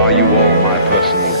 Are you all my personal